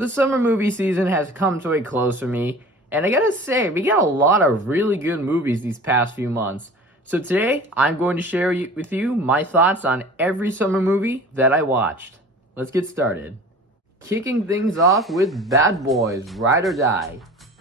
The summer movie season has come to a close for me, and I gotta say, we got a lot of really good movies these past few months. So today, I'm going to share with you my thoughts on every summer movie that I watched. Let's get started. Kicking things off with Bad Boys, Ride or Die.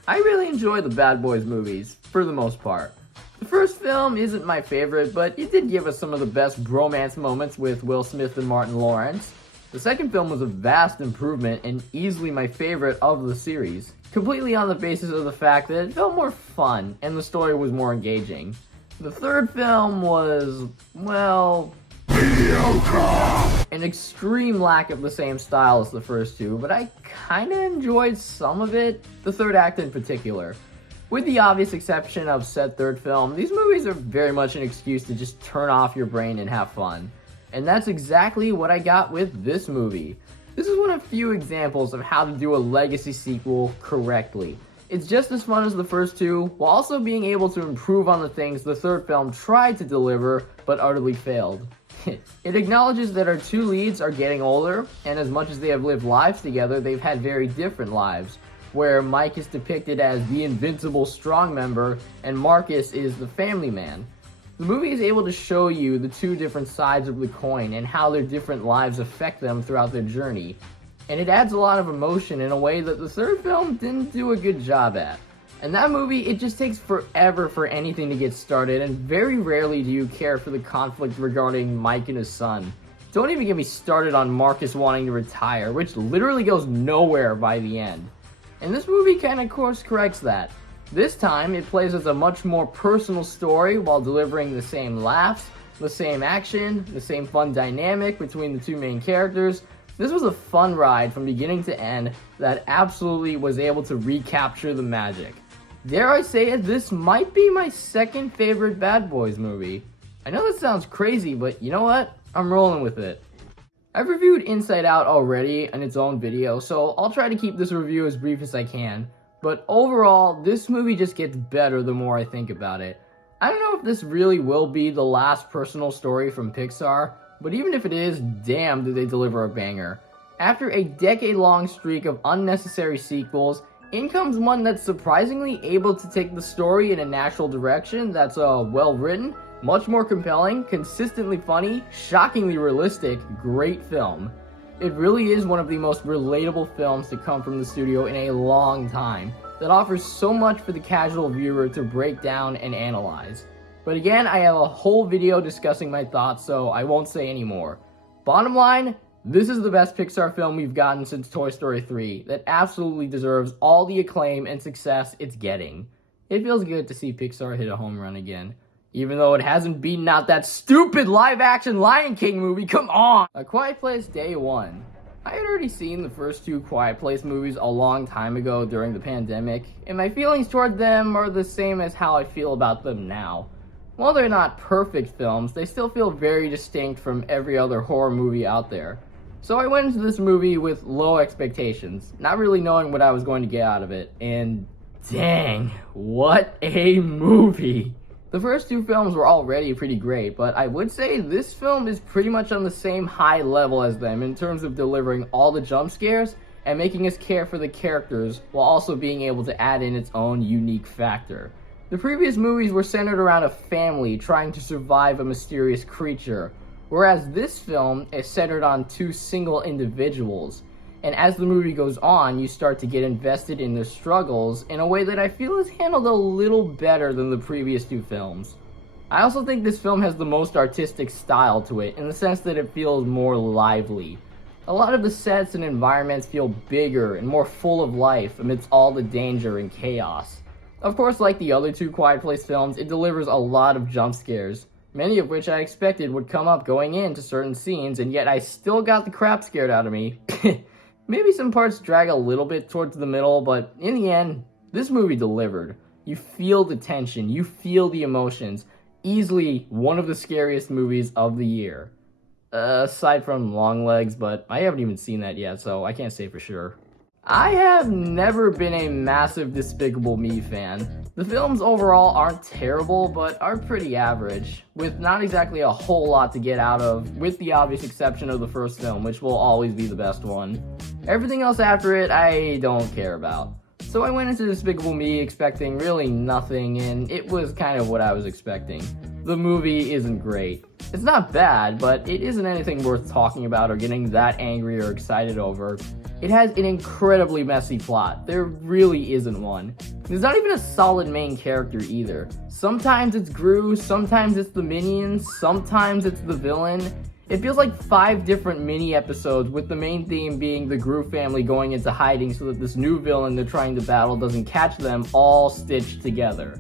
I really enjoy the Bad Boys movies, for the most part. The first film isn't my favorite, but it did give us some of the best bromance moments with Will Smith and Martin Lawrence. The second film was a vast improvement and easily my favorite of the series, completely on the basis of the fact that it felt more fun and the story was more engaging. The third film was, well, mediocre! An extreme lack of the same style as the first two, but I kinda enjoyed some of it, the third act in particular. With the obvious exception of said third film, these movies are very much an excuse to just turn off your brain and have fun. And that's exactly what I got with this movie. This is one of few examples of how to do a legacy sequel correctly. It's just as fun as the first two, while also being able to improve on the things the third film tried to deliver, but utterly failed. It acknowledges that our two leads are getting older, and as much as they have lived lives together, they've had very different lives, where Mike is depicted as the invincible strong member, and Marcus is the family man. The movie is able to show you the two different sides of the coin and how their different lives affect them throughout their journey. And it adds a lot of emotion in a way that the third film didn't do a good job at. And that movie, it just takes forever for anything to get started, and very rarely do you care for the conflict regarding Mike and his son. Don't even get me started on Marcus wanting to retire, which literally goes nowhere by the end. And this movie kind of course corrects that. This time, it plays as a much more personal story while delivering the same laughs, the same action, the same fun dynamic between the two main characters. This was a fun ride from beginning to end that absolutely was able to recapture the magic. Dare I say it, this might be my second favorite Bad Boys movie. I know this sounds crazy, but you know what? I'm rolling with it. I've reviewed Inside Out already in its own video, so I'll try to keep this review as brief as I can. But overall, this movie just gets better the more I think about it. I don't know if this really will be the last personal story from Pixar, but even if it is, damn did they deliver a banger. After a decade-long streak of unnecessary sequels, in comes one that's surprisingly able to take the story in a natural direction that's well-written, much more compelling, consistently funny, shockingly realistic, great film. It really is one of the most relatable films to come from the studio in a long time, that offers so much for the casual viewer to break down and analyze. But again, I have a whole video discussing my thoughts, so I won't say any more. Bottom line, this is the best Pixar film we've gotten since Toy Story 3, that absolutely deserves all the acclaim and success it's getting. It feels good to see Pixar hit a home run again. Even though it hasn't beaten out that stupid live-action Lion King movie, come on! A Quiet Place Day 1. I had already seen the first two Quiet Place movies a long time ago during the pandemic, and my feelings toward them are the same as how I feel about them now. While they're not perfect films, they still feel very distinct from every other horror movie out there. So I went into this movie with low expectations, not really knowing what I was going to get out of it, and dang, what a movie! The first two films were already pretty great, but I would say this film is pretty much on the same high level as them in terms of delivering all the jump scares and making us care for the characters while also being able to add in its own unique factor. The previous movies were centered around a family trying to survive a mysterious creature, whereas this film is centered on two single individuals. And as the movie goes on, you start to get invested in their struggles in a way that I feel is handled a little better than the previous two films. I also think this film has the most artistic style to it, in the sense that it feels more lively. A lot of the sets and environments feel bigger and more full of life amidst all the danger and chaos. Of course, like the other two Quiet Place films, it delivers a lot of jump scares, many of which I expected would come up going into certain scenes, and yet I still got the crap scared out of me. Maybe some parts drag a little bit towards the middle, but in the end, this movie delivered. You feel the tension, you feel the emotions. Easily one of the scariest movies of the year. Aside from Longlegs, but I haven't even seen that yet, so I can't say for sure. I have never been a massive Despicable Me fan. The films overall aren't terrible, but are pretty average, with not exactly a whole lot to get out of, with the obvious exception of the first film, which will always be the best one. Everything else after it, I don't care about. So I went into Despicable Me expecting really nothing, and it was kind of what I was expecting. The movie isn't great. It's not bad, but it isn't anything worth talking about or getting that angry or excited over. It has an incredibly messy plot. There really isn't one. There's not even a solid main character either. Sometimes it's Gru, sometimes it's the Minions, sometimes it's the villain. It feels like 5 different mini episodes, with the main theme being the Gru family going into hiding so that this new villain they're trying to battle doesn't catch them, all stitched together.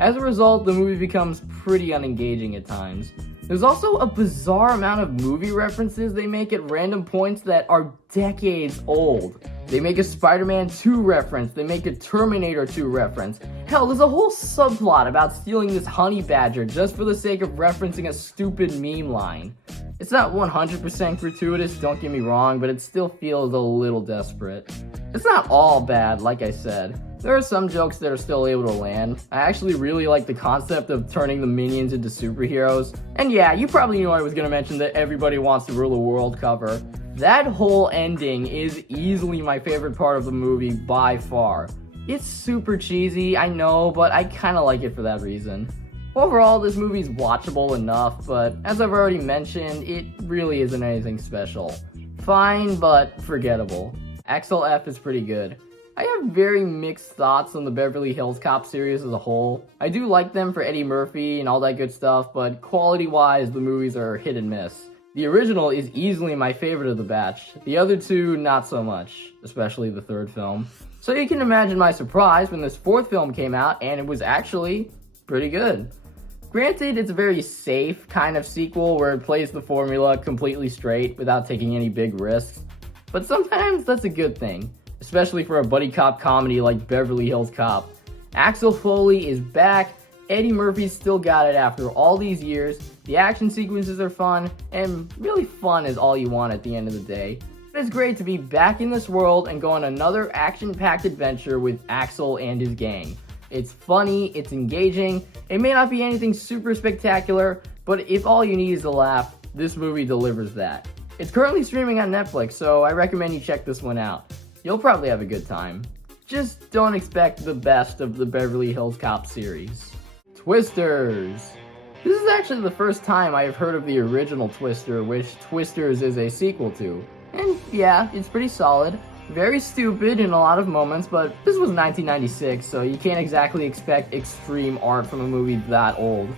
As a result, the movie becomes pretty unengaging at times. There's also a bizarre amount of movie references they make at random points that are decades old. They make a Spider-Man 2 reference, they make a Terminator 2 reference. Hell, there's a whole subplot about stealing this honey badger just for the sake of referencing a stupid meme line. It's not 100% gratuitous, don't get me wrong, but it still feels a little desperate. It's not all bad, like I said. There are some jokes that are still able to land. I actually really like the concept of turning the Minions into superheroes. And yeah, you probably knew I was gonna mention that everybody wants to rule the world cover. That whole ending is easily my favorite part of the movie by far. It's super cheesy, I know, but I kinda like it for that reason. Overall, this movie's watchable enough, but as I've already mentioned, it really isn't anything special. Fine, but forgettable. Axel F is pretty good. I have very mixed thoughts on the Beverly Hills Cop series as a whole. I do like them for Eddie Murphy and all that good stuff, but quality-wise, the movies are hit and miss. The original is easily my favorite of the batch. The other two, not so much, especially the third film. So you can imagine my surprise when this fourth film came out and it was actually pretty good. Granted, it's a very safe kind of sequel where it plays the formula completely straight without taking any big risks. But sometimes that's a good thing, especially for a buddy cop comedy like Beverly Hills Cop. Axel Foley is back, Eddie Murphy's still got it after all these years, the action sequences are fun, and really fun is all you want at the end of the day. It's great to be back in this world and go on another action-packed adventure with Axel and his gang. It's funny, it's engaging, it may not be anything super spectacular, but if all you need is a laugh, this movie delivers that. It's currently streaming on Netflix, so I recommend you check this one out. You'll probably have a good time. Just don't expect the best of the Beverly Hills Cop series. Twisters! This is actually the first time I have heard of the original Twister, which Twisters is a sequel to. And yeah, it's pretty solid. Very stupid in a lot of moments, but this was 1996, so you can't exactly expect extreme art from a movie that old.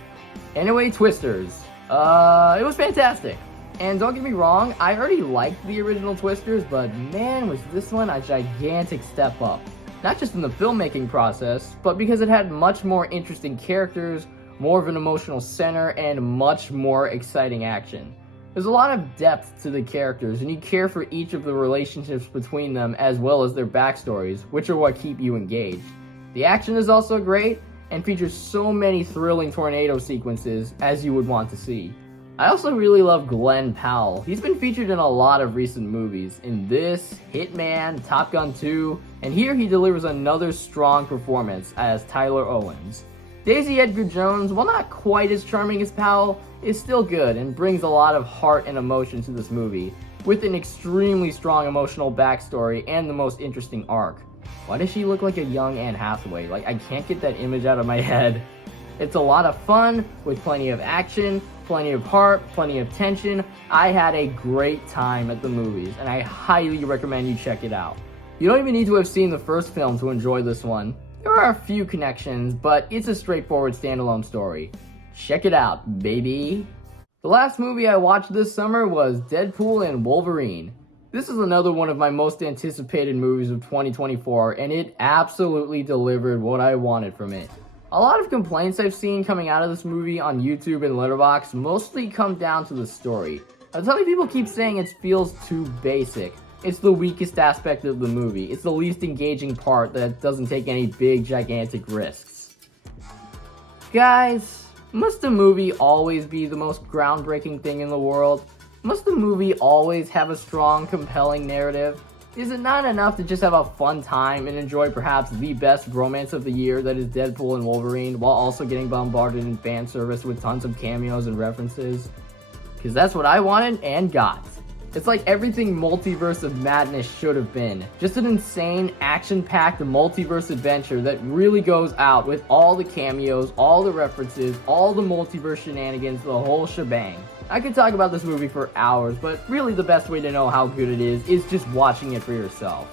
Anyway, Twisters. It was fantastic. And don't get me wrong, I already liked the original Twisters, but man, was this one a gigantic step up. Not just in the filmmaking process, but because it had much more interesting characters, more of an emotional center, and much more exciting action. There's a lot of depth to the characters, and you care for each of the relationships between them as well as their backstories, which are what keep you engaged. The action is also great, and features so many thrilling tornado sequences as you would want to see. I also really love Glenn Powell. He's been featured in a lot of recent movies. In this, Hitman, Top Gun 2, and here he delivers another strong performance as Tyler Owens. Daisy Edgar Jones, while not quite as charming as Powell, is still good and brings a lot of heart and emotion to this movie, with an extremely strong emotional backstory and the most interesting arc. Why does she look like a young Anne Hathaway? Like, I can't get that image out of my head. It's a lot of fun, with plenty of action, plenty of heart, plenty of tension. I had a great time at the movies, and I highly recommend you check it out. You don't even need to have seen the first film to enjoy this one. There are a few connections, but it's a straightforward standalone story. Check it out, baby! The last movie I watched this summer was Deadpool and Wolverine. This is another one of my most anticipated movies of 2024, and it absolutely delivered what I wanted from it. A lot of complaints I've seen coming out of this movie on YouTube and Letterboxd mostly come down to the story. A ton of people keep saying it feels too basic. It's the weakest aspect of the movie. It's the least engaging part that doesn't take any big, gigantic risks. Guys, must a movie always be the most groundbreaking thing in the world? Must the movie always have a strong, compelling narrative? Is it not enough to just have a fun time and enjoy perhaps the best romance of the year that is Deadpool and Wolverine, while also getting bombarded in fan service with tons of cameos and references? Because that's what I wanted and got. It's like everything Multiverse of Madness should have been. Just an insane, action-packed multiverse adventure that really goes out with all the cameos, all the references, all the multiverse shenanigans, the whole shebang. I could talk about this movie for hours, but really the best way to know how good it is just watching it for yourself.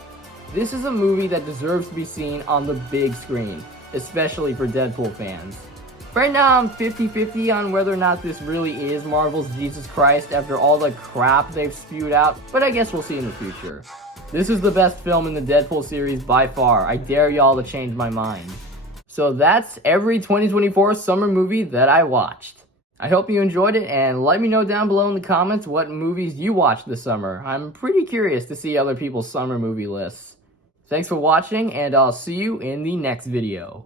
This is a movie that deserves to be seen on the big screen, especially for Deadpool fans. Right now, I'm 50-50 on whether or not this really is Marvel's Jesus Christ after all the crap they've spewed out, but I guess we'll see in the future. This is the best film in the Deadpool series by far. I dare y'all to change my mind. So that's every 2024 summer movie that I watched. I hope you enjoyed it, and let me know down below in the comments what movies you watched this summer. I'm pretty curious to see other people's summer movie lists. Thanks for watching, and I'll see you in the next video.